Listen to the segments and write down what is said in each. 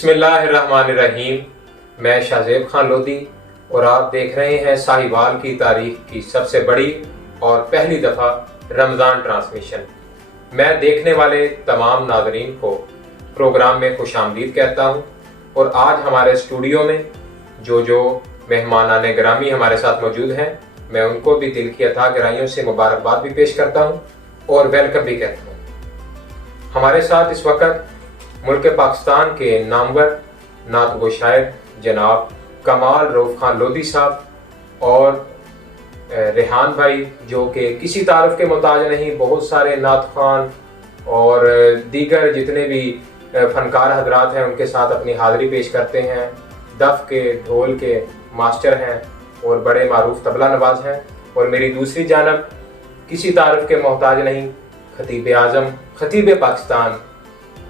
बिस्मिल्लाहिर्रहमानिर्रहीम। मैं शाहज़ेब खान लोधी और आप देख रहे हैं साहिवाल की तारीख की सबसे बड़ी और पहली दफ़ा रमज़ान ट्रांसमिशन। मैं देखने वाले तमाम नाज़रीन को प्रोग्राम में खुशामदीद कहता हूँ और आज हमारे स्टूडियो में जो मेहमानाने गिरामी हमारे साथ मौजूद हैं, मैं उनको भी दिल की अथाह गहराइयों से मुबारकबाद भी पेश करता हूँ और वेलकम भी कहता हूँ। हमारे साथ इस वक्त मुल्क पाकिस्तान के नामवर नात गो शायर जनाब कमाल रऊफ खान लोधी साहब और रेहान भाई, जो कि किसी तारुफ के मोहताज नहीं, बहुत सारे नात खान और दीगर जितने भी फनकार हजरात हैं उनके साथ अपनी हाज़िरी पेश करते हैं। दफ के ढोल के मास्टर हैं और बड़े मारूफ तबला नवाज हैं। और मेरी दूसरी जानब किसी तारुफ के मोहताज नहीं, खतीब आज़म खतीब पाकिस्तान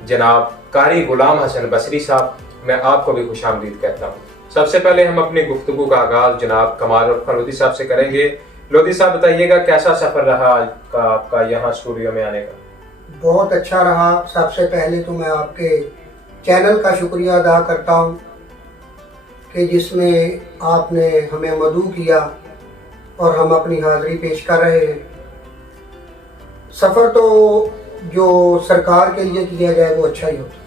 जनाब कारी गुलाम हसन बसरी साहब, मैं आपको भी खुशामदीद कहता हूँ। सबसे पहले हम अपनी गुफ्तगू का आगाज जनाब कमाल रऊफ खान लोधी साहब से करेंगे। लोधी साहब, बताइएगा कैसा सफर रहा आज का आपका यहाँ स्टूडियो में आने का? बहुत अच्छा रहा। सबसे पहले तो मैं आपके चैनल का शुक्रिया अदा करता हूँ कि जिसमें आपने हमें मदऊ किया और हम अपनी हाज़िरी पेश कर रहे हैं। सफ़र तो जो सरकार के लिए किया जाए वो अच्छा ही होता है।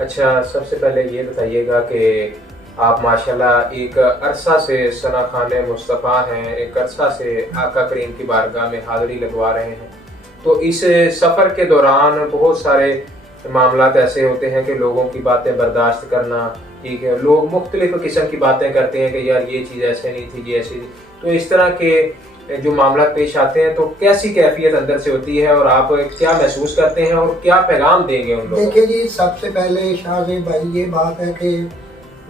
अच्छा, सबसे पहले ये बताइएगा कि आप माशाल्लाह एक अरसा से सना खाने मुस्तफ़ा हैं, एक अरसा से आका करीम की बारगाह में हाज़िरी लगवा रहे हैं। तो इस सफ़र के दौरान बहुत सारे मामलात ऐसे होते हैं कि लोगों की बातें बर्दाश्त करना, ठीक है, लोग मुख्तलिफ किस्म की बातें करते हैं कि यार ये चीज़ ऐसे नहीं थी, ये ऐसी थी। तो इस तरह के जो मामला पेश आते हैं तो कैसी कैफियत अंदर से होती है और आप क्या महसूस करते हैं और क्या पैगाम देंगे उन लोगों को? देखिए जी, सबसे पहले शाहज़ेब भाई ये बात है कि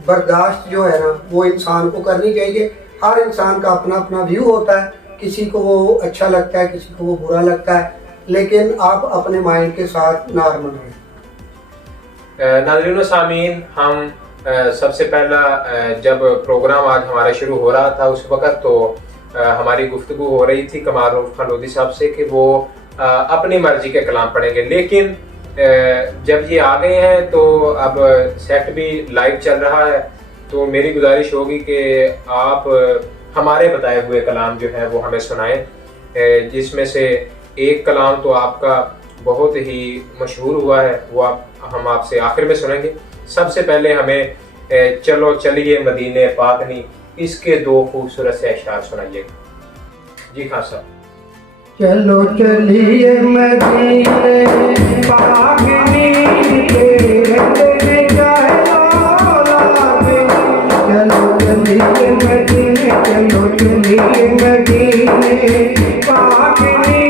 बर्दाश्त जो है ना वो इंसान को करनी चाहिए। हर इंसान का अपना अपना व्यू होता है, किसी को वो अच्छा लगता है, किसी को वो बुरा लगता है, लेकिन आप अपने माइंड के साथ नॉर्मल रहें। नाज़रीन व सामीन, हम सबसे पहला जब प्रोग्राम आज हमारा शुरू हो रहा था उस वक़्त तो हमारी गुफ्तगू हो रही थी कमाल रऊफ खान लोधी साहब से कि वो अपनी मर्जी के कलाम पढ़ेंगे, लेकिन जब ये आ गए हैं तो अब सेट भी लाइव चल रहा है, तो मेरी गुजारिश होगी कि आप हमारे बताए हुए कलाम जो है वो हमें सुनाएं, जिसमें से एक कलाम तो आपका बहुत ही मशहूर हुआ है, वो हम आपसे आखिर में सुनेंगे। सबसे पहले हमें चलो चलिए मदीने पाकनी, इसके दो खूबसूरत से अशआर सुनाइएगा। जी खान साहब। चलो चलिए मदीने पाकनी के रहने जाए औलादे, चलो चलिए मदीने, चलो चलिए मदीने पाकनी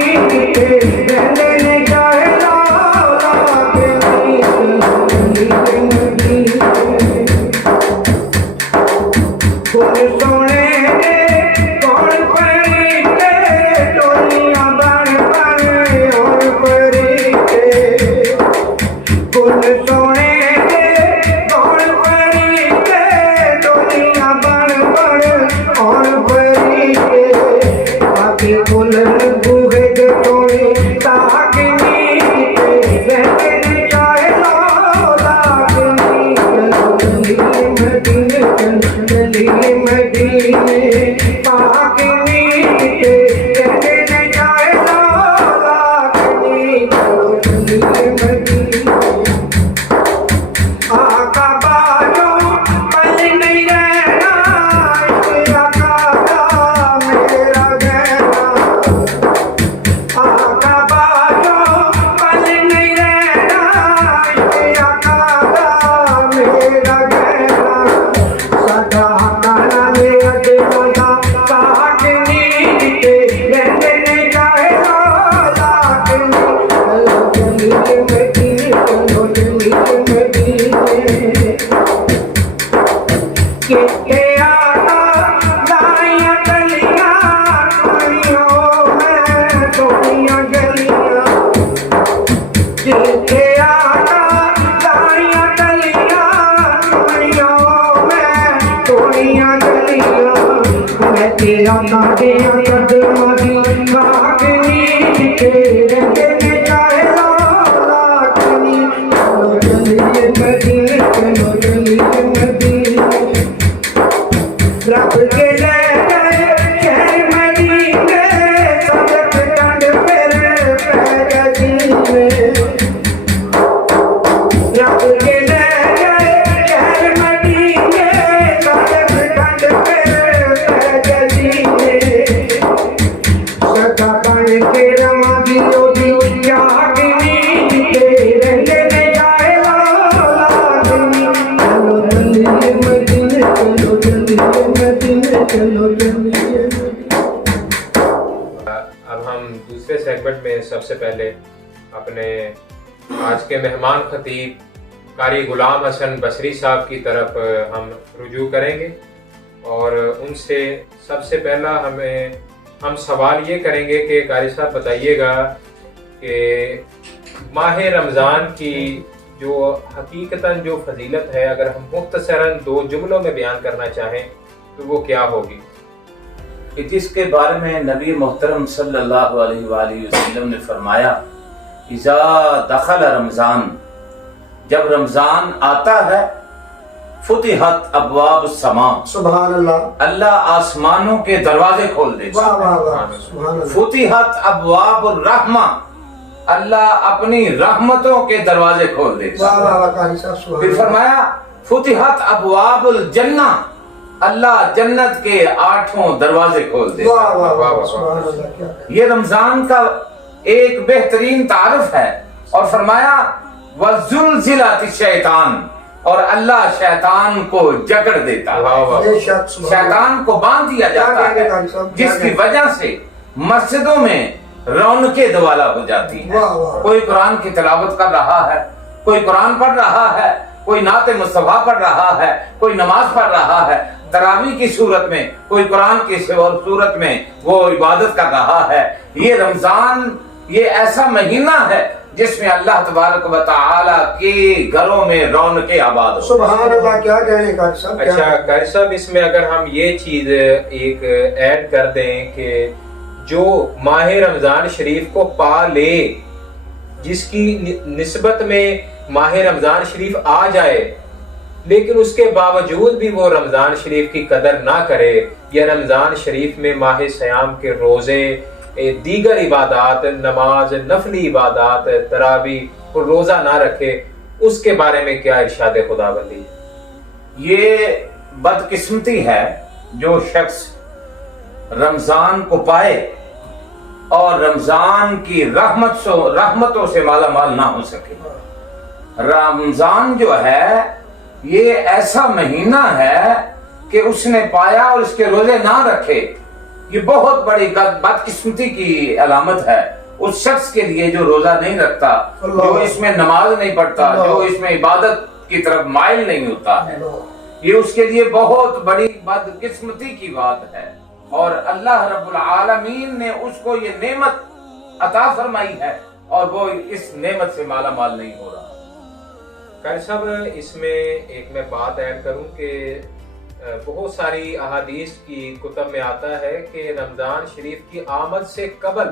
के रहने जाए औलादे, चलो चलिए मदीने। कौन सोने कौन परी के टोलियां बन बन और परी के, कौन सोने कौन परी के टोलियां बन बन और परी के, बाकी कुल बूहे के टोली ताकनी के रहने जाए लाकनी, चलो चलिए मदीने, चलो चलिए मदीने पाकनी के रहने जाए लाकनी, चलो चलिए मदीने। आका बाजो पल नहीं रहना, आका का मेरा गहना, आका बाजो पल नहीं रहना, आका का मेरा गहना, सदा काना में अजमदा पाकनी के रहने जाए लाकनी, चलो चलिए मदीने, चलो चलिए मदीने। के आका दाइयां गलियां टोलियों में टोलियां गलियां, के आका दाइयां गलियां टोलियों में टोलियां गलियां, मैं तेरा नाटे कदम दी पाकनी के रहने जाए लाकनी, دوسرے سیگمنٹ میں سب سے پہلے اپنے آج کے مہمان خطیب قاری غلام حسن بصری صاحب کی طرف ہم رجوع کریں گے، اور ان سے سب سے پہلا ہم سوال یہ کریں گے کہ قاری صاحب بتائیے گا کہ ماہ رمضان کی جو حقیقتاً جو فضیلت ہے، اگر ہم مختصراً 2 جملوں میں بیان کرنا چاہیں تو وہ کیا ہوگی؟ کہ جس کے بارے میں نبی محترم صلی اللہ علیہ وآلہ وسلم نے فرمایا، اذا دخل رمضان، جب رمضان آتا ہے، فتحت ابواب السماء، سبحان اللہ، اللہ آسمانوں کے دروازے کھول دیتا واہ واہ واہ، سبحان اللہ، فتحت ابواب الرحمہ، اللہ اپنی رحمتوں کے دروازے کھول دیتا واہ واہ واہ، قاری صاحب سبحان پھر اللہ، فرمایا فتحت ابواب الجنہ، اللہ جنت کے 8 دروازے کھول دیتا واہ واہ واہ، سبحان اللہ، کیا یہ رمضان کا ایک بہترین تعارف ہے، اور فرمایا وَزُلْزِلَتِ الشَّيْطَانِ، اور اللہ شیطان کو جکڑ دیتا ہے، بے شک، سبحان اللہ، شیطان کو باندھ دیا جاتا ہے، جس کی وجہ سے مسجدوں میں رونقیں دوالا ہو جاتی ہیں۔ واہ واہ، کوئی قرآن کی تلاوت کر رہا ہے، کوئی قرآن پڑھ رہا ہے، کوئی نعت مصطفیٰ پڑھ رہا ہے، کوئی نماز پڑھ رہا ہے، تراویح کی صورت میں، کوئی قرآن کی صورت میں وہ عبادت کر رہا ہے۔ یہ رمضان یہ ایسا مہینہ ہے جس میں اللہ تبارک و تعالی کے گھروں میں رونقیں آباد ہو۔ سبحان اللہ، کیا کہنے قاری صاحب، کیا اچھا قاری صاحب، اس میں اگر ہم یہ چیز ایک ایڈ کر دیں کہ جو ماہ رمضان شریف کو پا لے، جس کی نسبت میں ماہ رمضان شریف آ جائے لیکن اس کے باوجود بھی وہ رمضان شریف کی قدر نہ کرے، یا رمضان شریف میں ماہ صیام کے روزے، دیگر عبادات، نماز، نفلی عبادات، تراویح اور روزہ نہ رکھے، اس کے بارے میں کیا ارشاد خداوندی؟ یہ بدقسمتی ہے جو شخص رمضان کو پائے اور رمضان کی رحمتوں سے مالا مال نہ ہو سکے۔ رمضان جو ہے یہ ایسا مہینہ ہے کہ اس نے پایا اور اس کے روزے نہ رکھے، یہ بہت بڑی بدقسمتی کی علامت ہے اس شخص کے لیے جو روزہ نہیں رکھتا، جو اس میں نماز نہیں پڑھتا، جو اس میں عبادت کی طرف مائل نہیں ہوتا ہے، یہ اس کے لیے بہت بڑی بدقسمتی کی بات ہے، اور اللہ رب العالمین نے اس کو یہ نعمت عطا فرمائی ہے اور وہ اس نعمت سے مالا مال نہیں ہو رہا۔ قاری صاحب، اس میں ایک میں بات ایڈ کروں کہ بہت ساری احادیث کی کتب میں آتا ہے کہ رمضان شریف کی آمد سے قبل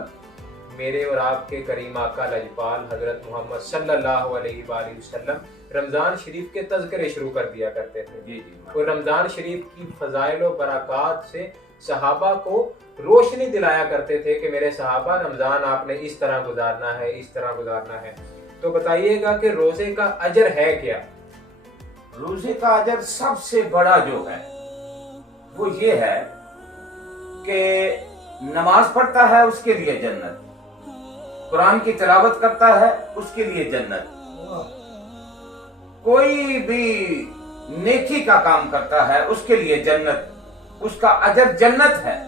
میرے اور آپ کے کریم آقا لجپال حضرت محمد صلی اللہ علیہ وآلہ وسلم رمضان شریف کے تذکرے شروع کر دیا کرتے تھے، اور رمضان شریف کی فضائل و برکات سے صحابہ کو روشنی دلایا کرتے تھے کہ میرے صحابہ رمضان آپ نے اس طرح گزارنا ہے، اس طرح گزارنا ہے۔ تو بتائیے گا کہ روزے کا اجر ہے کیا؟ روزے کا اجر سب سے بڑا جو ہے وہ یہ ہے کہ نماز پڑھتا ہے اس کے لیے جنت، قرآن کی تلاوت کرتا ہے اس کے لیے جنت، کوئی بھی نیکی کا کام کرتا ہے اس کے لیے جنت، اس کا اجر جنت ہے۔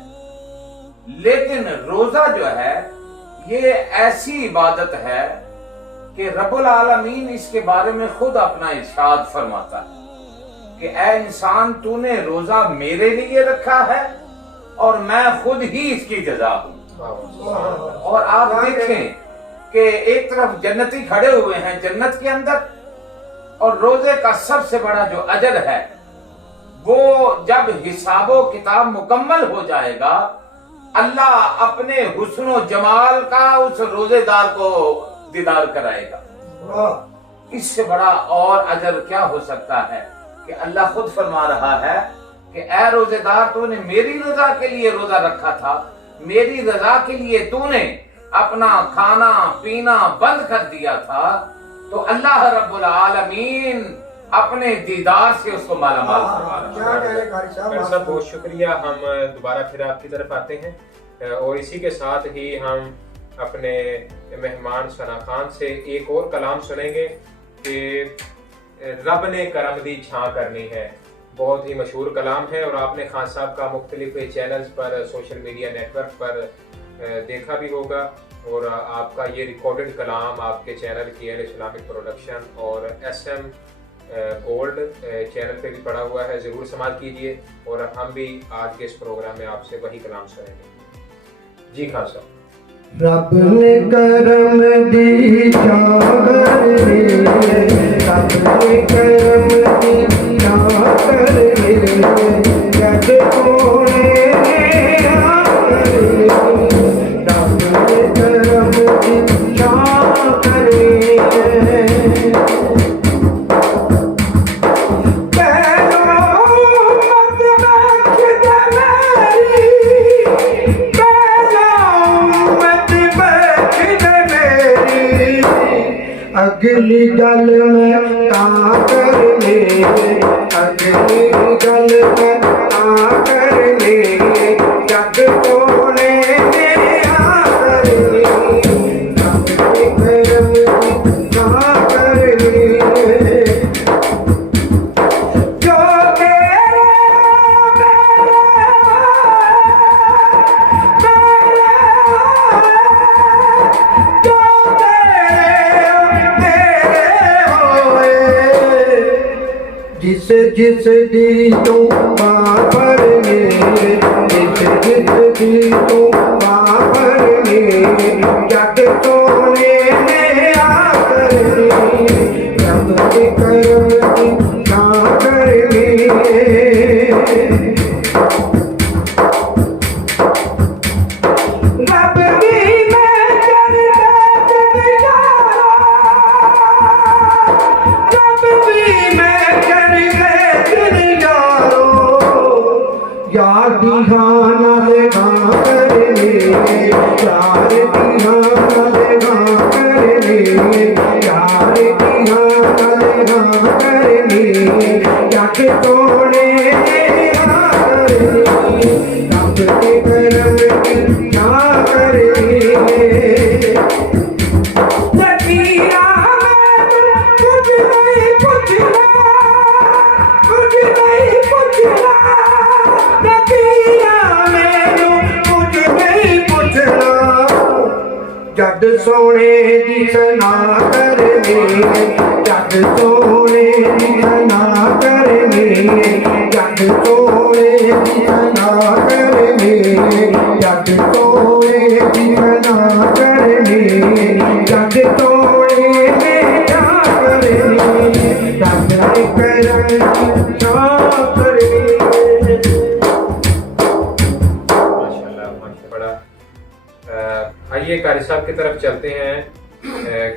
لیکن روزہ جو ہے یہ ایسی عبادت ہے کہ رب العالمین اس کے بارے میں خود اپنا ارشاد فرماتا ہے کہ اے انسان، تو نے روزہ میرے لیے رکھا ہے اور میں خود ہی اس کی جزا ہوں۔ اور آپ دیکھیں کہ ایک طرف جنتی کھڑے ہوئے ہیں جنت کے اندر، اور روزے کا سب سے بڑا جو اجر ہے وہ جب حساب و کتاب مکمل ہو جائے گا، اللہ اپنے حسن و جمال کا اس روزے دار کو دیدار کرائے گا۔ اس سے بڑا اور اجر کیا ہو سکتا ہے کہ اللہ خود فرما رہا ہے کہ اے روزے دار، تو نے میری رضا کے لیے روزہ رکھا تھا، میری رضا کے لیے تو نے اپنا کھانا پینا بند کر دیا تھا، تو اللہ رب العالمین اپنے دیدار سے اس کو مالا مال فرما رہا ہے۔ قاری صاحب بہت شکریہ، ہم دوبارہ پھر آپ کی طرف آتے ہیں، اور اسی کے ساتھ ہی ہم اپنے مہمان ثنا خان سے ایک اور کلام سنیں گے کہ رب نے کرم دی چھاں کرنی ہے، بہت ہی مشہور کلام ہے، اور آپ نے خان صاحب کا مختلف چینلز پر، سوشل میڈیا نیٹ ورک پر دیکھا بھی ہوگا، اور آپ کا یہ ریکارڈڈ کلام آپ کے چینل کی اسلامک پروڈکشن اور SM گولڈ چینل پہ بھی پڑا ہوا ہے، ضرور سماعت کیجیے، اور ہم بھی آج کے اس پروگرام میں آپ سے وہی کلام سنیں گے۔ جی خان صاحب۔ رب نے کرم دی چادر لے، رب نے کرم دی چادر لے، جگ کونے آکر لے، رب نے کرم دی چادر لے۔ اگلی گل میں تا کر لے، اگلی گل میں تا کر لے، جگ کونے آ کر لے، رب کے کرم دی تا کر لے۔ جو جس جس دی تو بابر نے، جس جس دی تو بابر نے، جگ سونے نے آ کر لے، رب کے کرم دی تا کر لے۔ رب کی میں جنت نظارہ، رب کی میں یار دیہان لگا کر لے، یار دیہان لگا کر لے، یار دیہان لگا کر لے، جگ توڑے آ کر لے، رب کے کرم کی جا کر لے۔ نبیہ کچھ نہیں پوچھنا، کچھ نہیں پوچھنا، جد سونے دی سنا کر لے، جد سونے دی سنا کر لے، جد سونے دی سنا کر لے، جد سونے دی سنا کر لے، جد سونے میں جا کر لے، جد کرم دی جا کر لے۔ آئیے قاری صاحب کی طرف چلتے ہیں۔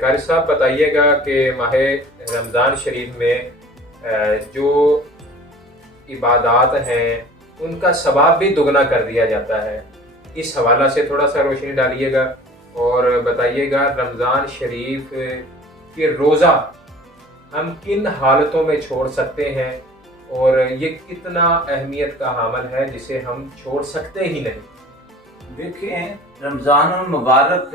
قاری صاحب بتائیے گا کہ ماہ رمضان شریف میں جو عبادات ہیں ان کا ثواب بھی دگنا کر دیا جاتا ہے، اس حوالہ سے تھوڑا سا روشنی ڈالیے گا، اور بتائیے گا رمضان شریف کے روزہ ہم کن حالتوں میں چھوڑ سکتے ہیں، اور یہ کتنا اہمیت کا حامل ہے جسے ہم چھوڑ سکتے ہی نہیں۔ دیکھیں، رمضان المبارک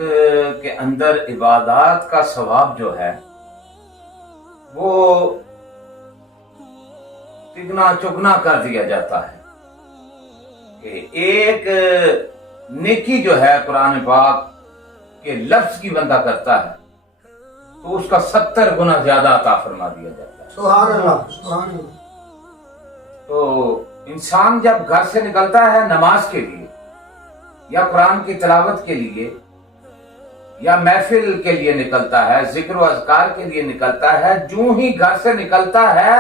کے اندر عبادات کا ثواب جو ہے وہ تگنا چگنا کر دیا جاتا ہے کہ ایک نیکی جو ہے قرآن پاک کے لفظ کی بندہ کرتا ہے تو اس کا 70 گنا زیادہ عطا فرما دیا جاتا ہے۔ سبحان اللہ، سبحان اللہ۔ تو انسان جب گھر سے نکلتا ہے نماز کے لیے یا قرآن کی تلاوت کے لیے یا محفل کے لیے نکلتا ہے، ذکر و اذکار کے لیے نکلتا ہے، جو ہی گھر سے نکلتا ہے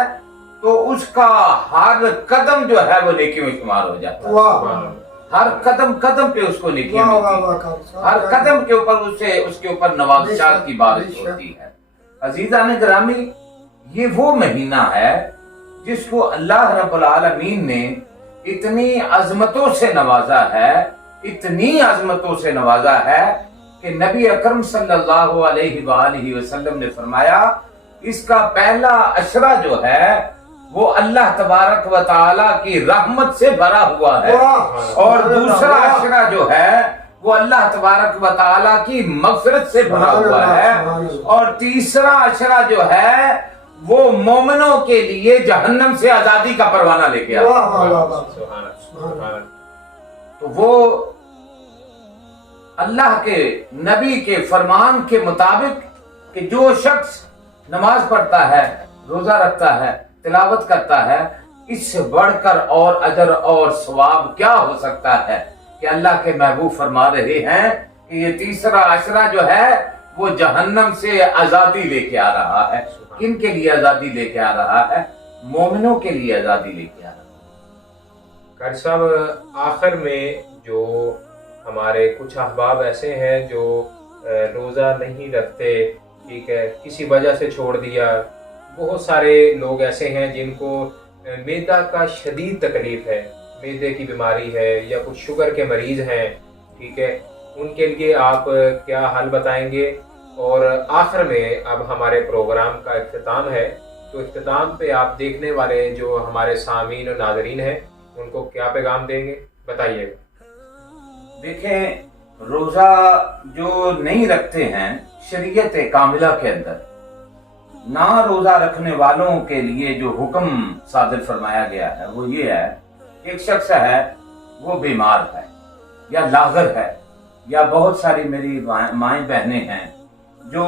تو اس کا ہر قدم جو ہے وہ نیکی میں شمار ہو جاتا ہے۔ ہر قدم قدم پہ اس کو نیکی ملتی ہے، ہر قدم کے اوپر اس کے اوپر نوازشات کی بارش ہوتی ہے۔ عزیزان گرامی، یہ وہ مہینہ ہے جس کو اللہ رب العالمین نے اتنی عظمتوں سے نوازا ہے، اتنی عظمتوں سے نوازا ہے کہ نبی اکرم صلی اللہ علیہ وآلہ وسلم نے فرمایا اس کا پہلا عشرہ جو ہے وہ اللہ تبارک و تعالی کی رحمت سے بھرا ہوا ہے، اور دوسرا عشرہ جو ہے وہ اللہ تبارک و تعالی کی مغفرت سے بھرا ہوا ہے، اور تیسرا عشرہ جو ہے وہ مومنوں کے لیے جہنم سے آزادی کا پروانہ لے کے آتا ہے۔ تو وہ अल्लाह के नबी के फरमान के मुताबिक कि जो शख्स नमाज पढ़ता है, रोजा रखता है, तिलावत करता है, इससे बढ़कर और अजर और सवाब क्या हो सकता है कि अल्लाह के महबूब फरमा रहे हैं कि ये तीसरा अशरा जो है वो जहन्नम से आजादी लेके आ रहा है। किन के लिए आजादी लेके आ रहा है? मोमिनों के लिए आजादी लेके आ रहा है। कारी साहब, आखिर में जो हमारे कुछ अहबाब ऐसे हैं जो रोज़ा नहीं रखते, ठीक है, किसी वजह से छोड़ दिया। बहुत सारे लोग ऐसे हैं जिनको मैदा का शदीद तकलीफ है, मैदे की बीमारी है या कुछ शुगर के मरीज़ हैं, ठीक है, उनके लिए आप क्या हल बताएंगे? और आखिर में अब हमारे प्रोग्राम का इख्तिताम है, तो इख्तिताम पे आप देखने वाले जो हमारे सामीन और नाज़रीन हैं उनको क्या पैगाम देंगे, बताइएगा। देखें, रोजा जो नहीं रखते हैं शरीयत कामिला के अंदर, ना रोजा रखने वालों के लिए जो हुक्म सादिर फरमाया गया है वो ये है, एक शख्स है वो बीमार है या लागर है, या बहुत सारी मेरी माएँ बहनें हैं जो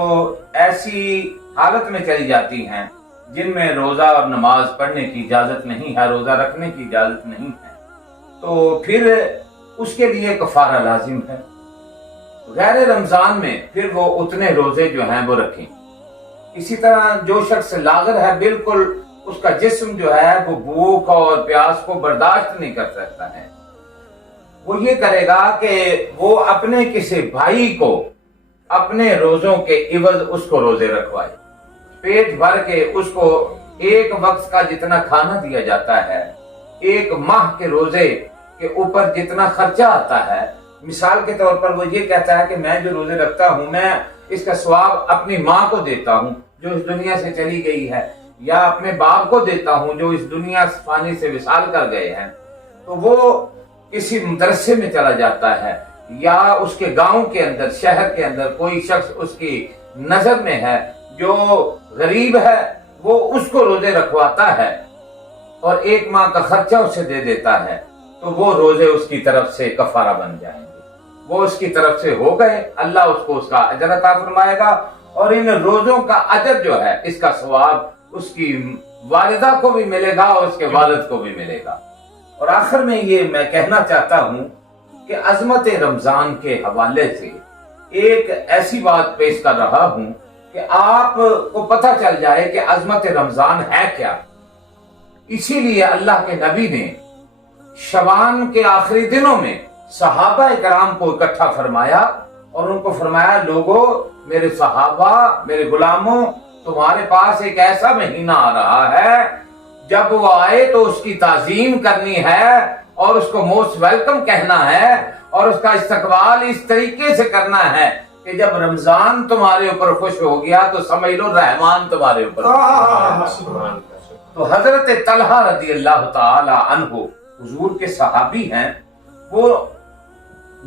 ऐसी हालत में चली जाती हैं जिनमें रोजा और नमाज पढ़ने की इजाजत नहीं है, रोजा रखने की इजाजत नहीं है, तो फिर उसके लिए कफारा लाजिम है। गैर रमजान में फिर वो उतने रोजे जो हैं वो रखें। इसी तरह जो शख्स लागर है, बिल्कुल उसका जिस्म जो है वो भूख और प्यास को बर्दाश्त नहीं कर सकता है, वो ये करेगा कि वो अपने किसी भाई को अपने रोजों के इवज उसको रोजे रखवाए, पेट भर के उसको एक वक्त का जितना खाना दिया जाता है, एक माह के रोजे के ऊपर जितना खर्चा आता है, मिसाल के तौर पर वो ये कहता है कि मैं जो रोजे रखता हूँ मैं इसका स्वाब अपनी माँ को देता हूँ जो इस दुनिया से चली गई है, या अपने बाप को देता हूँ जो इस दुनिया फानी से विशाल कर गए हैं, तो वो किसी मदरसे में चला जाता है या उसके गांव के अंदर, शहर के अंदर कोई शख्स उसकी नजर में है जो गरीब है, वो उसको रोजे रखवाता है और एक माह का खर्चा उसे दे देता है, तो वो रोजे उसकी तरफ से कफारा बन जाएंगे, वो उसकी तरफ से हो गए, अल्लाह उसको उसका अजर अता फरमाएगा और इन रोजों का अजर जो है इसका सवाब उसकी वालिदा को भी मिलेगा और उसके वालिद को भी मिलेगा। और आखिर में ये मैं कहना चाहता हूँ कि अजमत रमजान के हवाले से एक ऐसी बात पेश कर रहा हूँ कि आपको पता चल जाए कि अजमत रमजान है क्या। इसीलिए अल्लाह के नबी ने शबान के आखिरी दिनों में सहाबा इकराम को इकट्ठा फरमाया और उनको फरमाया, लोगों, मेरे सहाबा, मेरे गुलामों, तुम्हारे पास एक ऐसा महीना आ रहा है जब वो आए तो उसकी ताजीम करनी है और उसको मोस्ट वेलकम कहना है और उसका इस्तकबाल इस तरीके से करना है कि जब रमजान तुम्हारे ऊपर खुश हो गया तो समझ लो रहमान तुम्हारे ऊपर। तो हजरत तलहा रज़ी अल्लाह ताला अन्हु हुजूर के सहाबी हैं, वो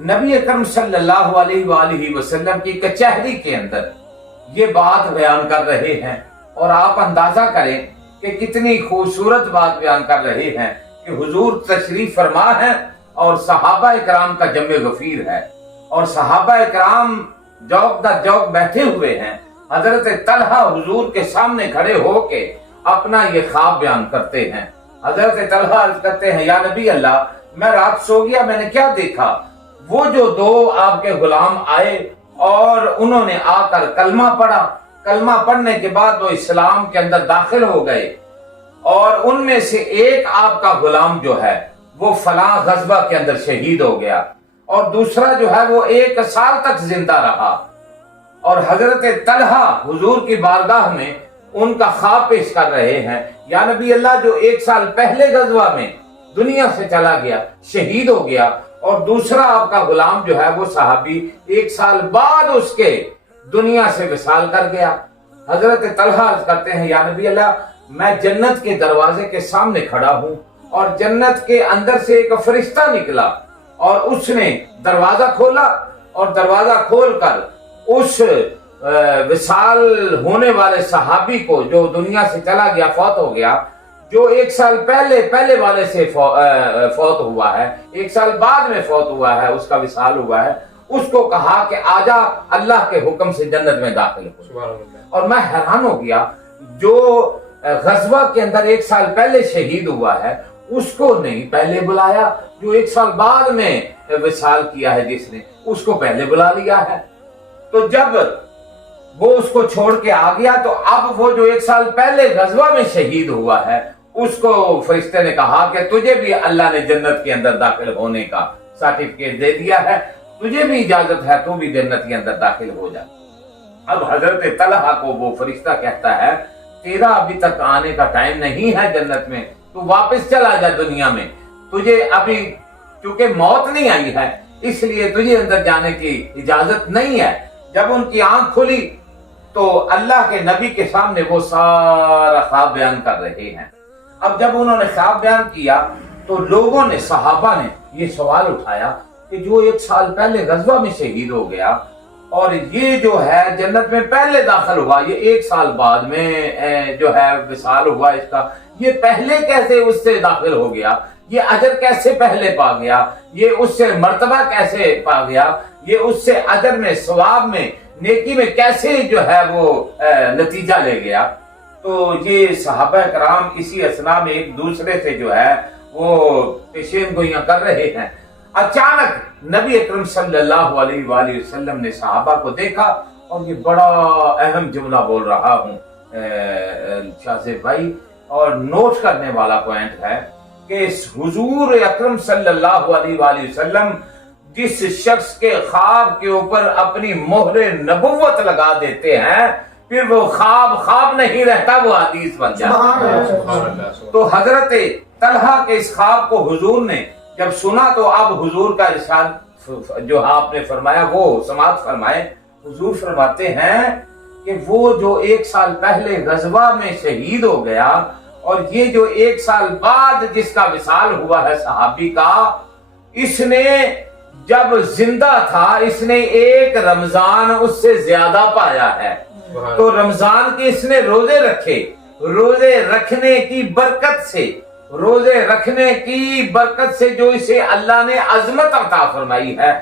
नबी अकरम सल्लल्लाहु अलैहि वसल्लम की कचहरी के अंदर ये बात बयान कर रहे हैं और आप अंदाजा करें कि कितनी खूबसूरत बात बयान कर रहे हैं कि हुजूर तशरीफ फरमा है और सहाबा इकराम का जमे गफीर है और सहाबा इकराम जौक दर जौक बैठे हुए हैं। हजरत तलहा हुजूर के सामने खड़े होके अपना ये ख्वाब बयान करते हैं। हजरत तलहा अर्ज करते हैं, या नबी अल्लाह, मैं रात सो गया, मैंने क्या देखा, वो जो दो आपके गुलाम आए और उन्होंने आकर कलमा पढ़ा, कलमा पढ़ने के बाद वो इस्लाम के अंदर दाखिल हो गए और उनमें से एक आपका गुलाम जो है वो फलां गज़बा के अंदर शहीद हो गया और दूसरा जो है वो 1 साल तक जिंदा रहा। और हजरत तलहा हुजूर की बारगाह में उनका ख्वाब पेश कर रहे हैं, या नबी अल्लाह, जो 1 साल पहले गज़वा में दुनिया से चला गया, शहीद हो गया, और दूसरा आपका गुलाम जो है वो सहाबी 1 साल बाद उसके दुनिया से विसाल कर गया। हजरत तलहा अर्ज करते हैं, या नबी अल्लाह, मैं जन्नत के दरवाजे के सामने खड़ा हूं और जन्नत के अंदर से एक फरिश्ता निकला और उसने दरवाजा खोला और दरवाजा खोलकर उस विसाल होने वाले सहाबी को जो दुनिया से चला गया, फौत हो गया, जो 1 साल पहले वाले से फौत हुआ है, 1 साल बाद में फौत हुआ है, उसका विसाल हुआ है, उसको कहा कि आजा अल्लाह के हुक्म से जन्नत में दाखिल हो। सुभान अल्लाह। और मैं हैरान हो गया, जो गजवा के अंदर 1 साल पहले शहीद हुआ है उसको नहीं पहले बुलाया, जो 1 साल बाद में विसाल किया है जिसने, उसको पहले बुला लिया है। तो जब वो उसको छोड़ के आ गया तो अब वो जो 1 साल पहले गजवा में शहीद हुआ है उसको फरिश्ते ने कहा कि तुझे भी अल्लाह ने जन्नत के अंदर दाखिल होने का सर्टिफिकेट दे दिया है, तुझे भी इजाजत है, तू भी जन्नत के अंदर दाखिल हो जा। अब हजरत तलहा को वो फरिश्ता कहता है तेरा अभी तक आने का टाइम नहीं है जन्नत में, तू वापस चला जा दुनिया में, तुझे अभी क्योंकि मौत नहीं आई है इसलिए तुझे अंदर जाने की इजाजत नहीं है। जब उनकी आंख खुली तो अल्लाह के नबी के सामने वो सारा ख्वाब बयान कर रहे हैं। अब जब उन्होंने ख्वाब बयान किया तो लोगों ने, सहाबा ने ये सवाल उठाया कि जो 1 साल पहले गजवा में शहीद हो गया और ये जो है जन्नत में पहले दाखिल हुआ, ये 1 साल बाद में जो है विसाल हुआ इसका, ये पहले कैसे उससे दाखिल हो गया, ये अजर कैसे पहले पा गया, ये उससे मर्तबा कैसे पा गया, ये उससे अजर में, सवाब में, नेकी में कैसे जो है वो नतीजा ले गया। तो ये सहाबा कराम इसी असना में एक दूसरे से जो है वो पेशेन गोइयां कर रहे हैं। अचानक नबी अकरम सल्लल्लाहु अलैहि वसल्लम ने सहाबा को देखा और ये बड़ा अहम जुमला बोल रहा हूँ शाहज़ेब भाई, और नोट करने वाला पॉइंट है कि हुजूर अकरम सल्लल्लाहु अलैहि वसल्लम जिस शख्स के ख्वाब के ऊपर अपनी मोहरे नबुव्वत लगा देते हैं फिर वो ख्वाब नहीं रहता, वो हदीस बन जाता है। तो हजरत तलहा के इस ख्वाब को हुजूर ने जब सुना तो अब हुजूर का इरशाद जो आपने फरमाया वो समाप्त फरमाए। हुजूर फरमाते हैं कि वो जो 1 साल पहले गजवा में शहीद हो गया और ये जो 1 साल बाद जिसका विसाल हुआ है सहाबी का, इसने जब जिंदा था इसने एक रमजान उससे ज्यादा पाया है। तो रमजान के इसने रोजे रखे, रोजे रखने की बरकत से, रोजे रखने की बरकत से जो इसे अल्लाह ने अजमत अता फरमाई है,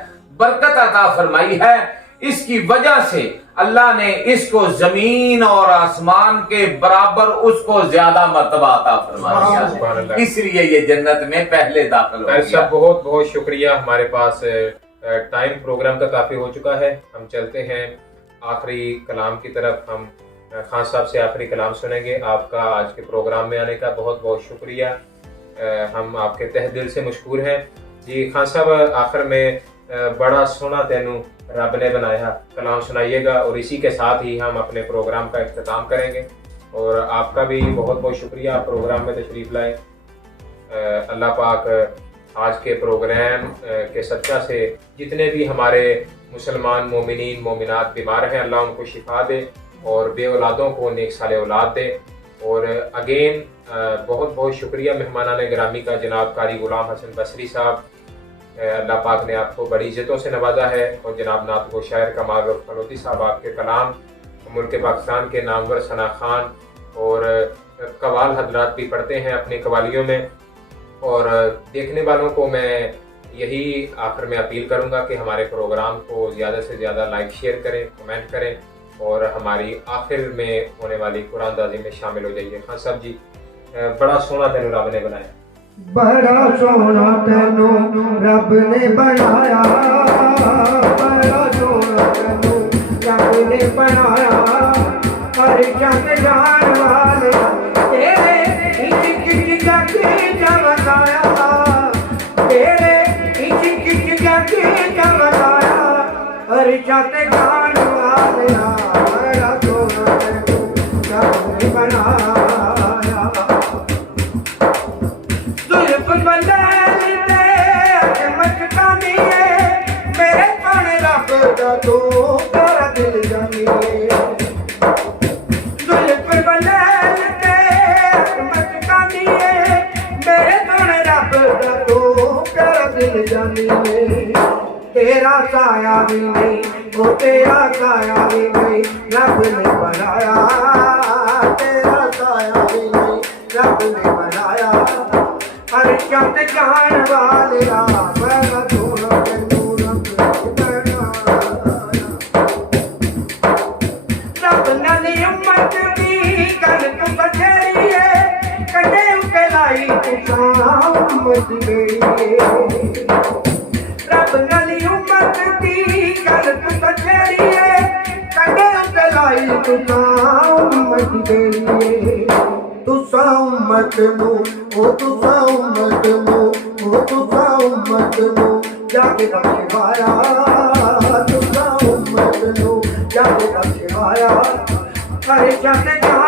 बरकत अता फरमाई है, इसकी वजह से अल्लाह ने इसको जमीन और आसमान के बराबर उसको ज्यादा मर्तबा अता फरमाया, इसलिए ये जन्नत में पहले दाखिल हो गया। बहुत बहुत शुक्रिया। हमारे पास टाइम प्रोग्राम का काफी हो चुका है, हम चलते हैं आखिरी कलाम की तरफ। हम खान साहब से आखिरी कलाम सुनेंगे। आपका आज के प्रोग्राम में आने का बहुत बहुत शुक्रिया, हम आपके तहे दिल से मशकूर हैं। जी खान साहब, आखिर में बड़ा सोना तेनू रब ने बनाया कलाम सुनाइएगा और इसी के साथ ही हम अपने प्रोग्राम का इख्तिताम करेंगे। और आपका भी बहुत बहुत शुक्रिया, आप प्रोग्राम में तशरीफ लाए। अल्लाह पाक आज के प्रोग्राम के सदका से जितने भी हमारे मुसलमान मोमिनीन मोमिनात बीमार हैं, अल्लाह उनको शिफा दे और बे औलादों को नेक साले औलाद दे। और अगेन बहुत बहुत शुक्रिया मेहमानान गिरामी का, जनाब कारी गुलाम हसन बसरी साहब, अल्लाह पाक ने आपको बड़ी इज्जतों से नवाजा है। और जनाब नात गो शायर कमाल फलोती साहब, आपके कलाम मुल्क पाकिस्तान के नामवर सना खान और कवाल हजरात भी पढ़ते हैं अपनी कवालियों में। और देखने वालों को मैं यही आखिर में अपील करूंगा कि हमारे प्रोग्राम को ज़्यादा से ज़्यादा लाइक शेयर करें, कमेंट करें और हमारी आखिर में होने वाली कुरानदाजी में शामिल हो जाइए। खान साहब जी, बड़ा सोना तेनू रब ने बनाया, बड़ा सोना तेनू रब ने बनाया, बड़ा सोना तेनू रब ने बनाया, हर जग जान वाले तेरे इश्क जग जमाया, तेरे इश्क जग जमाया, हर जग जान वाले बड़ा सोना तेनू रब ने बनाया। मेरे पाने रब दा तू तेरा दिल जानिए, जुल्फ बंदल ते मचकानिए, मेरे पाने रब दा तू तेरा दिल जानिए। तेरा साया भी नहीं, वो तेरा साया भी नहीं, रब ने बनाया, तेरा साया भी नहीं, रब ने बनाया, हर चंद जान वाले बड़ा सोना तेनू रब ने बनाया। उम्मत बेड़िए रब नली उम्मत दी गल तू कचेड़िए कदे उतलाई तुसा उम्मत बेड़िए तुसा उम्मत नु ओ तुसा उम्मत नु ओ तुसा उम्मत नु जाके बखवाया तुसा उम्मत नु जाके बखवाया हरे चंद